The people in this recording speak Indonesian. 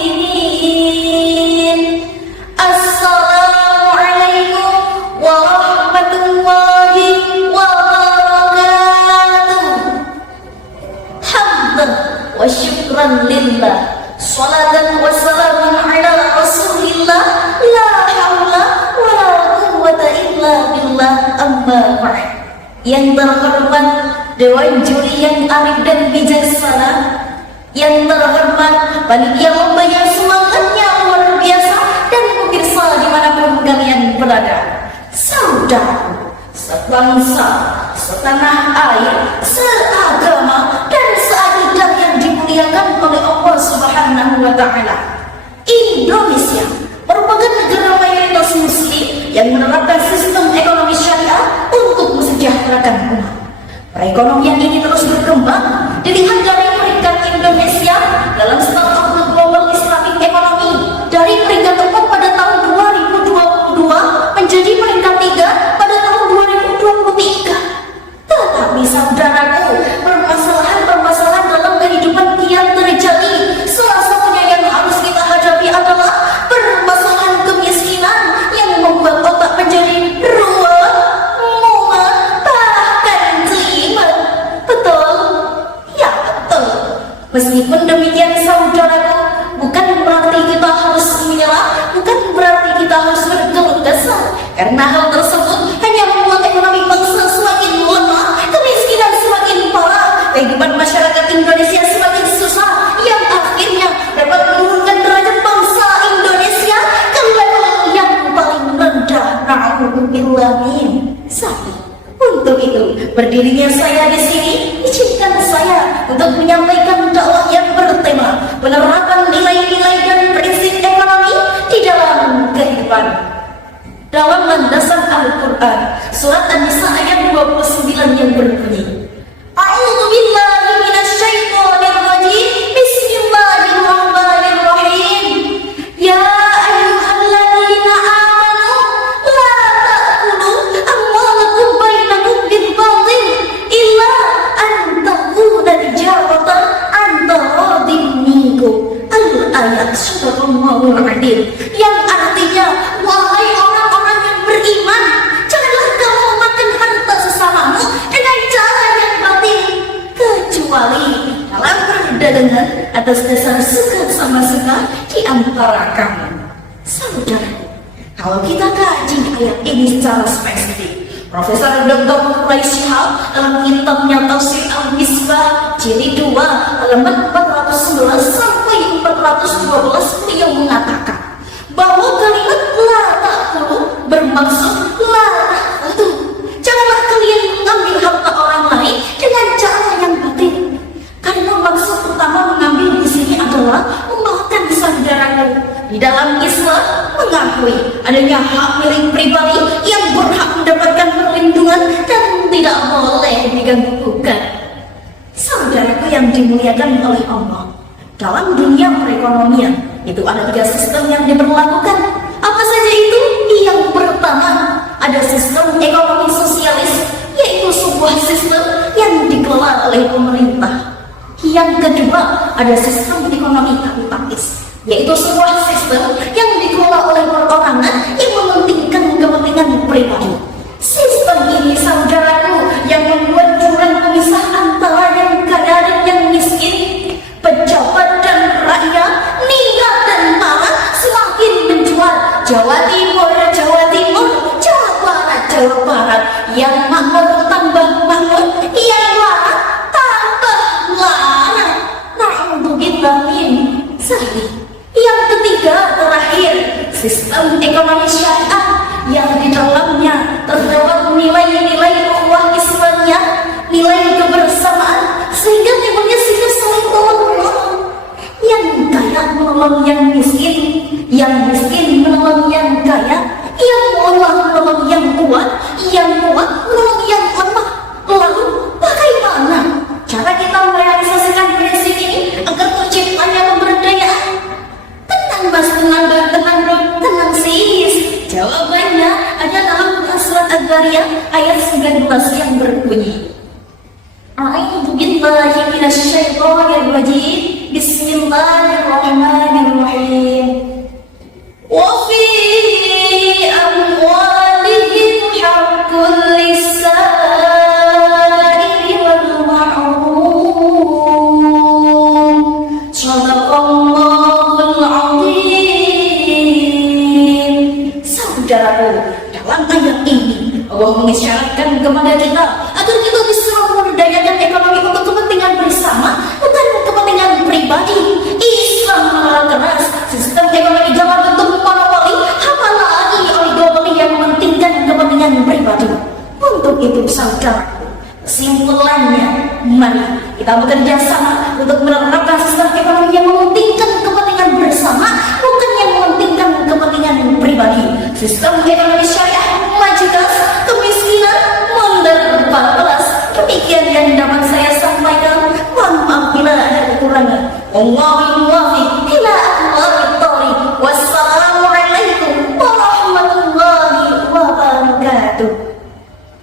بالمؤمنين السلام عليكم ورحمة الله وبركاته حمدا وشكرا لله صلاة وسلام على رسول الله لا حول ولا قوة إلا بالله أما بعد. Yang terhormat Dewan Juri yang arif dan bijaksana, yang terhormat panitia lomba yang semangatnya luar biasa, dan pemirsa dimanapun kalian berada, saudara sebangsa, setanah air, seagama dan seakidah yang dimuliakan oleh Allah Subhanahu wa Ta'ala. Indonesia merupakan negara mayoritas muslim yang menerapkan sistem ekonomi syariah untuk mesejahterakan umat. Perekonomian ini terus berkembang. Dilihat dari peringkat Indonesia dalam Startup Global Islamic Economy dari peringkat 4 pada tahun 2022 menjadi peringkat 3 pada tahun 2023. Tetapi saudaraku, permasalahan-permasalahan dalam kehidupan kian terjadi. Salah satunya yang harus kita hadapi adalah permasalahan kemiskinan yang membuat otak menjadi ruwet, mumet, bahkan jelimet. Betul? Ya betul. Meskipun demikian saudaraku, bukan berarti kita harus menyerah, bukan berarti kita harus berkeluh kesah, karena hal tersebut hanya membuat ekonomi bangsa semakin lemah, kemiskinan semakin parah, kehidupan masyarakat Indonesia semakin susah, yang akhirnya dapat menurunkan derajat bangsa Indonesia ke level yang paling rendah. Na'udzubillah min dzalik. Untuk itu, berdirinya saya di sini, izinkan saya untuk menyampaikan dakwah yang bertema penerapan nilai-nilai dan prinsip ekonomi di dalam kehidupan. Dalam landasan Al-Quran, surat An-Nisa ayat 29 yang berbunyi, A'udzubillahi minasyaitonir rajim, Bismillahirrahmanirrahim. Ya ayyuhalladzina amanu la ta'kulu amwalakum bainakum bil batil illa an takuna tijaratan an taradin minkum. Al-ayat Subhanallahul Adzim, yang artinya, wahai orang-orang yang beriman, janganlah kamu memakan harta sesamamu dengan cara yang batil, kecuali dalam perdagangan atas dasar suka sama suka di antara kamu. Saudara, kalau kita kaji ayat ini secara spesifik, Profesor Dr. Quraisy Shihab dalam kitabnya Tafsir Al-Misbah jilid 2 halaman 411 sampai 412 beliau mengatakan bahwa kalimat la ta'kulu bermaksud la ta'khudhu. Janganlah kalian mengambil harta orang lain dengan cara yang batil. Karena maksud utama mengambil di sini adalah memakan saudaraku. Di dalam Islam mengakui adanya hak milik pribadi yang berhak mendapatkan perlindungan dan tidak boleh diganggu-gugat. Saudaraku yang dimuliakan oleh Allah, dalam dunia perekonomian itu ada 3 sistem yang diberlakukan. Apa saja itu? Yang pertama, ada sistem ekonomi sosialis, yaitu sebuah sistem yang dikelola oleh pemerintah. Yang kedua, ada sistem ekonomi kapitalis, yaitu sebuah sistem yang dikelola oleh perorangan yang mementingkan kepentingan pribadi. Sistem ini saudaraku yang membuat jurang pemisah antara yang kaya dan yang miskin, pejabat dan rakyat, niat dan tangan semakin menjual. Jawa Timur, Jawa Timur, Jawa Barat, Jawa Barat, yang makmur tambah makmur, yang larat tambah larat. Na'udzubillah min dzalik. Yang ketiga terakhir, sistem ekonomi syariah yang di dalamnya terdapat nilai-nilai ukhuwah Islamiyah, nilai kebersamaan, sehingga timbulnya sikap saling tolong-menolong. Yang kaya menolong yang miskin, yang miskin menolong yang kaya, yang lemah menolong yang kuat, yang kuat menolong yang lemah. Lalu bagaimana cara kita merealisasikan prinsip ini agar terciptanya pemberdayaan? Tenang mas, tenang sis. Jawabannya ada dalam surat Al-Zariyat ayat 19 yang berbunyi, A'udzu billahi minasyaitonir rajim. Bismillahirrahmanirrahim. mengisyaratkan kepada kita agar kita bisa memberdayakan ekonomi untuk kepentingan bersama, bukan kepentingan pribadi. Islam melarang keras sistem ekonomi zaman untuk monopoli, apalagi oligopoli yang mementingkan kepentingan pribadi. Untuk itu saudara, kesimpulannya, mari kita bekerja sama untuk menerapkan sistem ekonomi yang mementingkan kepentingan bersama, bukan yang mementingkan kepentingan pribadi. Sistem ekonomi syariah majikan kemiskinan mundur 14. Demikian yang dapat saya sampaikan. Mohon maaf bila ada kekurangan. Wallahul muwaffiq.